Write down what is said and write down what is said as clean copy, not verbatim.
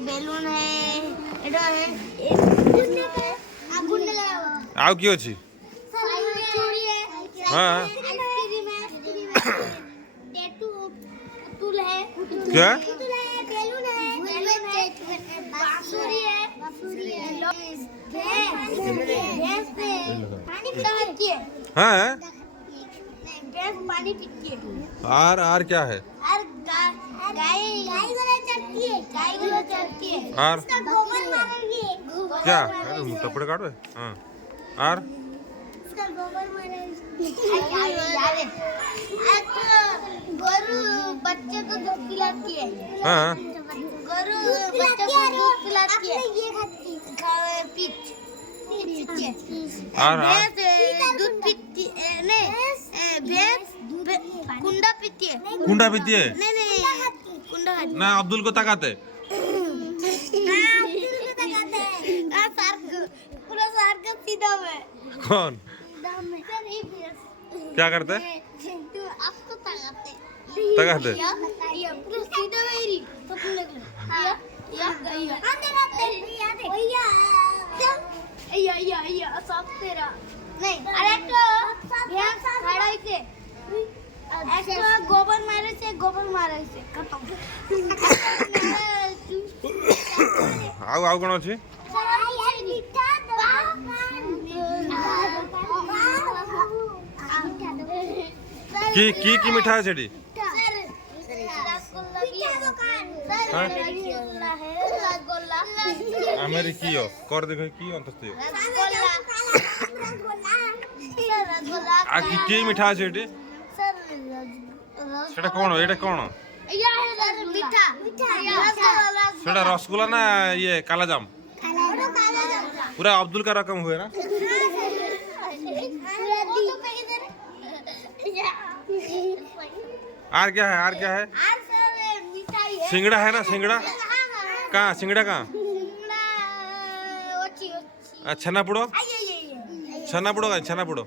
balloon है एडो है आउ की अछि चूड़ी है हाँ आइसक्रीम है टैटू पुतुल है क्या बेलून है बांसुरी है भैंस पे पानी पीती है हाँ भैंस पानी पीती है आर क्या है और गाय चढ़ती है आर उसका गोबर मारेंगे क्या टपड़े काटो हाँ आर उसका गोबर मारेंगे गोरू बच्चे को दूध पिलाती है हाँ गोरू बच्चे को दूध पिलाती है पीच आर दूध पीती नहीं भैंस कुंडा पीती है कुंडा पीती है नहीं कुंडा ना अब्दुल को ताकाते पूरा सार्क सीधा में कौन सर ये भैंस क्या करते तो आपको ताकाते ताकाते ये पूरा सीधा में ही तो तुम लोग या अंदर आते या सब तेरा नहीं अरे तो भैंस खड़ा इसे ऐसे गोबर मारे से खत्म आउ कौन अच्छी की मिठा है सेठी आमेरी की हो कर देखो की अंतस्ते हो आ की मिठा है सेठी সেটা কোন এটা কোন সেটা রসগোল্লা না ये काला जाम पूरा अब्दुल का रकम हुए ना आर क्या है सिंगड़ा है ना सिंगड़ा कहाँ सिंगड़ा कहाँ छन्ना पुड़ो का छन्ना पुड़ो